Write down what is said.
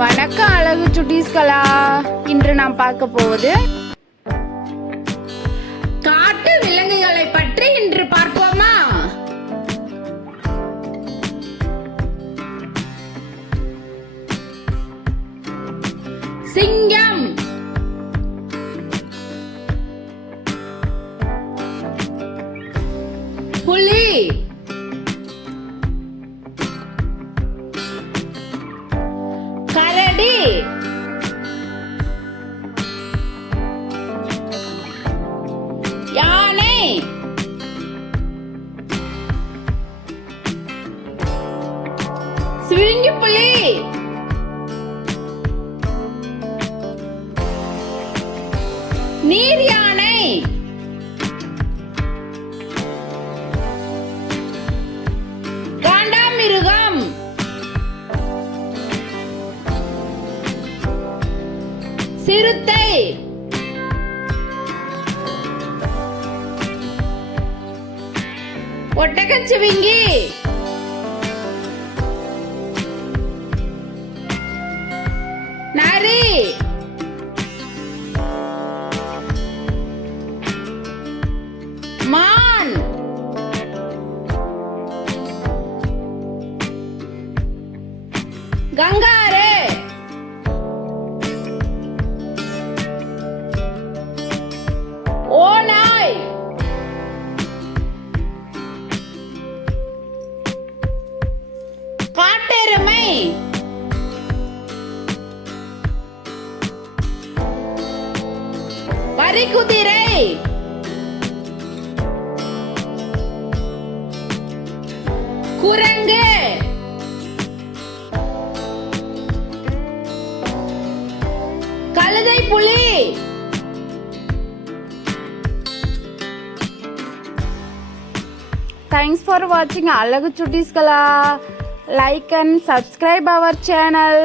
வணக்கம் அழகு சுட்டீஸ்களா. இன்று நாம் பார்க்க போவது காட்டு விலங்குகளை பற்றி இன்று பார்ப்போமா? சிங்கம், புலி, கரடி, யானை, சிவிங்கிப்புலி, நீர் யானை, காண்டாமிருகம், சிறுத்தை, ஒட்டகச்சிவிங்கி, நரி, மான், கங்காரு, ஓநாய், காட்டெருமை, வரிக்குதிரை, குரங்கு, கழுதை புலி. Thanks for watching Alagu Chuttiskala. Like and subscribe our channel.